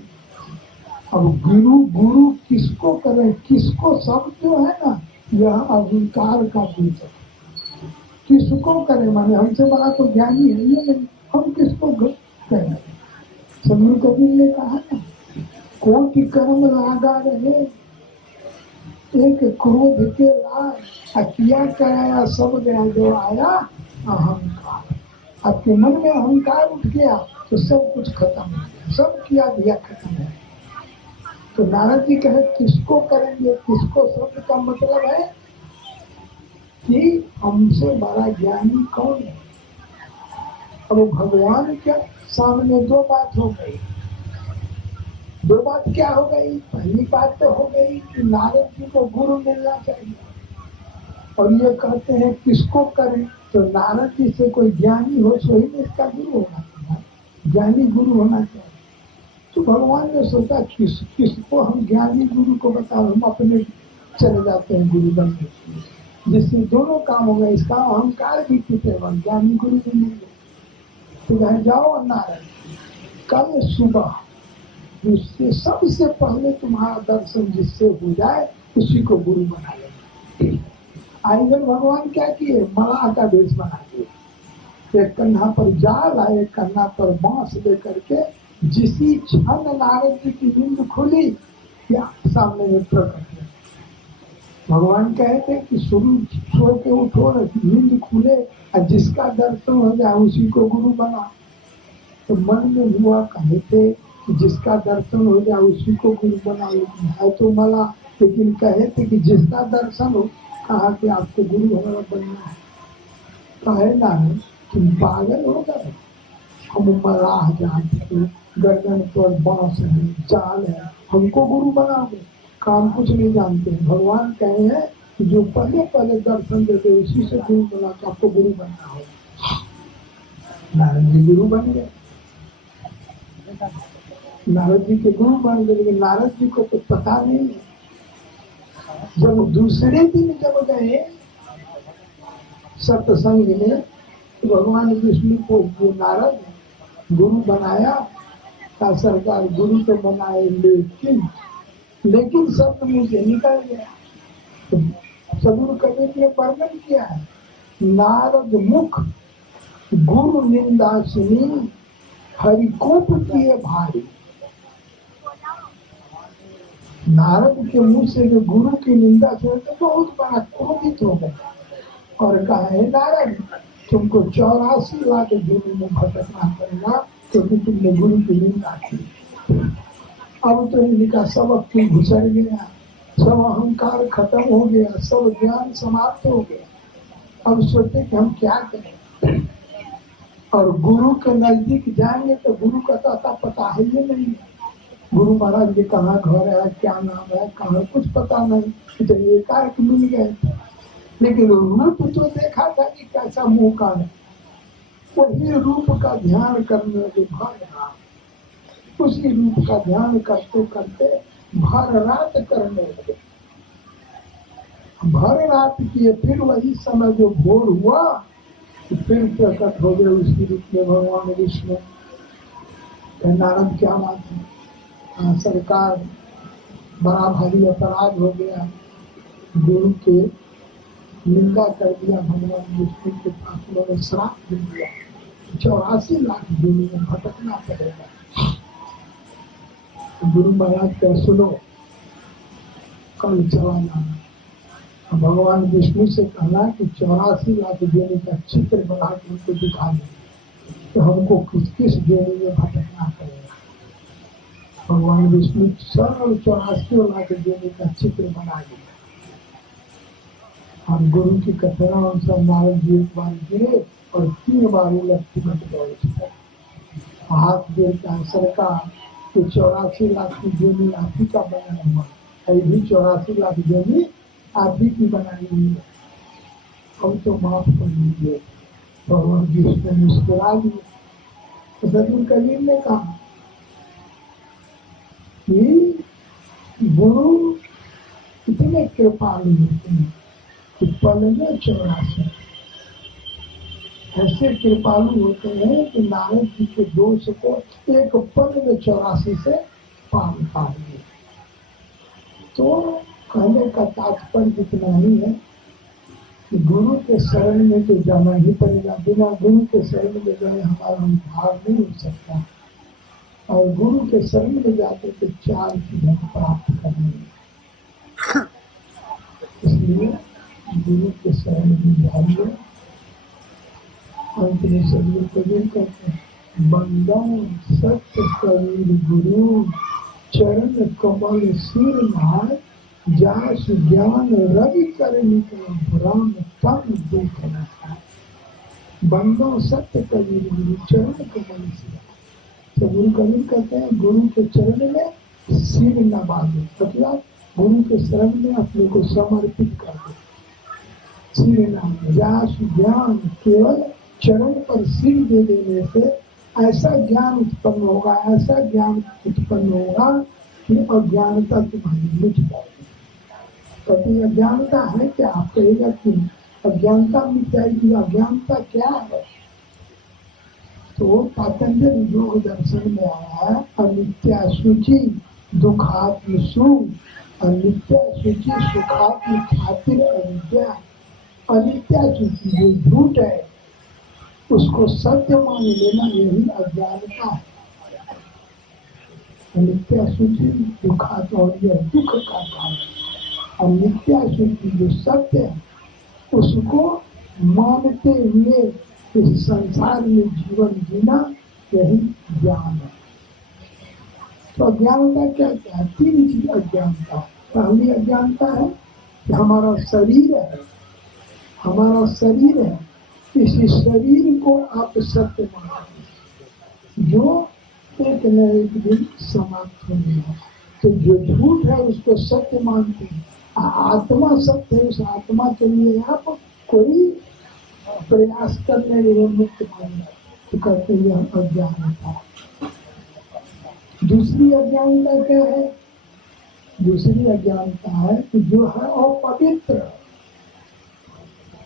अब गुरु किसको करें, किसको शब्द जो है ना यह अहंकार का बीज है। किसको करें माने हमसे बड़ा तो ज्ञानी है ये नहीं, हम किसको करें। सदगुरु कबीर ने कहा ना, कोटि कर्म लागा रहे एक क्रोध के लाए, किया कराया सब गया जो आया अहंकार। आपके मन में अहंकार उठ गया तो सब कुछ खत्म हो गया, सब किया दिया खत्म है। तो नारद जी कहे किसको करेंगे, किसको शब्द का मतलब है कि हमसे बड़ा ज्ञानी कौन है। अब भगवान के सामने दो बात हो गई। दो बात क्या हो गई? पहली बात तो हो गई कि नारद जी को गुरु मिलना चाहिए, और ये कहते हैं किसको करें, तो नारद जी से कोई ज्ञानी हो सो ही में इसका गुरु होना चाहिए, ज्ञानी गुरु होना चाहिए। तो भगवान ने सोचा किसको हम ज्ञानी गुरु को बताओ, हम अपने चले जाते हैं गुरु बनने के लिए, जिससे दोनों काम हो गए, इसका अहंकार भी टूटेगा, ज्ञानी गुरु भी मिल गए। तो कहे जाओ नारद, कल सुबह जिससे सबसे पहले तुम्हारा दर्शन जिससे हो जाए उसी को गुरु बना लेंगे। आइगन भगवान क्या किए, मलाह का वेश बना दिए, एक कन्हा पर जाल और एक कन्हा पर बांस लेकर के जिसी क्षण नारद जी की नींद खुली या सामने में प्रकट हुए। भगवान कहते कि शुरू सो के उठो, नींद खुले और जिसका दर्शन हो जाए उसी को गुरु बना। तो मन में हुआ कहते कि जिसका दर्शन हो जाए उसी को गुरु बना, लेकिन है तो मला, लेकिन कहे थे कि जिसका दर्शन हो, कहा कि आपको गुरु हमारा बनना है। कहे ना तुम पागल हो गए, हम मलाह जाते, गर्दन पर बांस है, जाल है, हमको गुरु बनाओगे, काम कुछ नहीं जानते। भगवान कहे हैं कि जो पहले पहले दर्शन देते उसी से गुरु बना, तो आपको गुरु बनना होगा। नारद जी गुरु बन गए, नारद जी के गुरु बन गए, लेकिन नारद जी को तो पता नहीं। जब दूसरे दिन जब गए सत्संग में, तो भगवान विष्णु को जो नारद गुरु बनाया, का सरकार गुरु तो बनाए, लेकिन सब मुझे निकल गया। तो सदगुरु कबीर ने वर्णन किया है, नारद मुख गुरु निंदा सुनी, हरिकोप किए भारी। नारद के मुंह से जो गुरु की निंदा सुने तो बहुत बड़ा क्रोधित हो गया और कहा, हे नारद, तुमको 84 लाख जन्म में भटकना पड़ेगा क्योंकि तुमने गुरु की निंदा की। अब तो इनका सब अपनी घुसर गया, सब अहंकार खत्म हो गया, सब ज्ञान समाप्त हो गया। अब सोचते कि हम क्या करें, और गुरु के नजदीक जाएंगे तो गुरु का तो पता है ही नहीं। गुरु महाराज जी कहाँ घर है, क्या नाम है, कहाँ, कुछ पता नहीं। तो एकाएक मिल गए, लेकिन रूप तो देखा था कि कैसा मुंह का है। वही रूप का ध्यान करने के भर रात, उसी रूप का ध्यान करते करते भर रात करने लगे। भर रात किए, फिर वही समय जो भोर हुआ फिर प्रकट हो गए उसी रूप में भगवान विष्णु। नारद क्या बात है, सरकार बड़ा भारी अपराध हो गया, गुरु के निंदा कर दिया, भगवान विष्णु के पास उन्होंने श्राप दे दिया, 84 लाख भूमि में भटकना पड़ेगा। गुरु महाराज का सुनो, कल चला जाना। भगवान विष्णु से कहना कि 84 लाख जोनी का चित्र बना के उनको दिखा दे तो हमको किस किस जोनी में भटकना पड़ेगा। भगवान विष्णु सब 84 लाख जोनी का चित्र बना दिया। हम गुरु की कथना अनुसार नारद जी एक बार गिरे और 3 बार लट्ठी बट गए। हाथ देता है सरकार तो 84 लाख की जोनी आप ही का बना हुआ, अभी भी 84 लाख जोनी आप ही की बनाई हुई है, अब तो माफ कर लीजिए। भगवान विष्णु ने मुस्कुरा दिए। तो सदगुरु कबीर ने कहा कि गुरु इतने कृपालु होते हैं कि पल में 84 ऐसे कृपालु होते हैं कि नारद जी के दोष को एक पल में 84 से पार कर दिए। तो कहने का तात्पर्य इतना ही है कि गुरु के शरण में तो जाना ही पड़ेगा, बिना गुरु के शरण में गए हमारा उद्धार नहीं हो सकता। और गुरु के शरण में जाते तो 4 चीजें प्राप्त करनी, इसलिए गुरु के शरण में जाइए। अंत में सदगुरु कबीर कहते हैं, बंदा सत्य कबीर गुरु चरण कमल सिर नाय, जास ज्ञान रवि कर निकल ब्रह्म तन देखना। बंदा सत्य कबीर गुरु चरण कमल सिर। तो गुरु कबीर कहते हैं गुरु के चरण में सिर नवावे, मतलब गुरु के शरण में अपने को समर्पित कर दे। सिर नाम जास ज्ञान, केवल चरण पर सिर दे देने से ऐसा ज्ञान उत्पन्न होगा, ऐसा ज्ञान उत्पन्न होगा कि अज्ञानता तुम्हारी मिट जाएगी। कभी अज्ञानता है क्या, आप कहेगा कि अज्ञानता मिट जाएगी। अज्ञानता क्या है? तो पातंजल योग दर्शन में आया है, अनित्या शुचि दुखात्म सुख, अनित्या शुचि सुखात्म खातिर अविद्या। अनित्या शुचि जो झूठ है उसको सत्य मान लेना, यही अज्ञानता है। अनित्या शुचि दुखात्म, और यह दुख का कारण। अनित्या शुचि जो सत्य है उसको मानते हुए इस संसार में जीवन जीना, यही ज्ञान है। तो अज्ञानता क्या क्या है? 3 चीज अज्ञानता। पहली अज्ञानता है कि हमारा शरीर है, हमारा शरीर है, इसी शरीर को आप सत्य मानते, जो एक न एक दिन समाप्त होगा। तो जो झूठ है उसको सत्य मानते हैं। आत्मा सत्य है, उस आत्मा के लिए आप कोई प्रयास करने मुक्त मानना, तो कहते हैं अज्ञानता। दूसरी अज्ञानता क्या है? दूसरी अज्ञानता है कि जो है अपवित्र।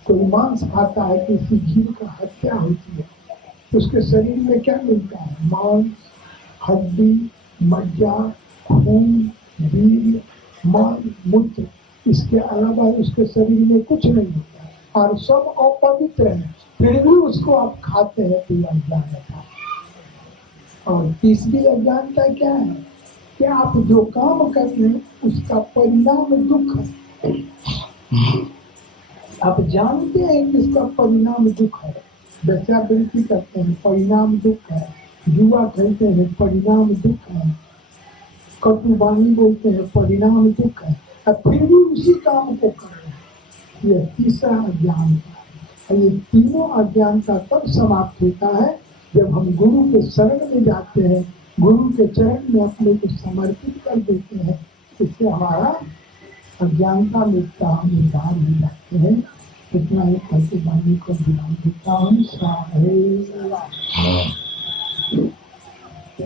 कोई मांस खाता है, किसी जीव का हत्या होती है, उसके शरीर में क्या मिलता है? मांस, हड्डी, मज्जा, खून, बीज, मल, मूत्र। इसके अलावा उसके शरीर में कुछ नहीं होता है और सब अपवित्र है, फिर भी उसको आप खाते हैं तो यह अज्ञानता। और तीसरी अज्ञानता क्या है? कि आप जो काम कर रहे हैं उसका परिणाम दुख है। आप जानते हैं कि इसका परिणाम दुख है। वेश्यावृत्ति करते हैं, परिणाम दुख है। जुआ खेलते हैं, परिणाम दुख है। कटुवाणी बोलते हैं, परिणाम दुख है। और फिर भी उसी काम को कर रहे हैं। यह तीसरा अज्ञानता है। ये तीनों अज्ञानता तब समाप्त होता है जब हम गुरु के शरण में जाते हैं, गुरु के चरण में अपने को समर्पित कर देते हैं। इससे हमारा अज्ञानता मिटता, हम उद्धार हो जाते हैं। इतना ही करके वाणी को विराम देता हूँ। साधे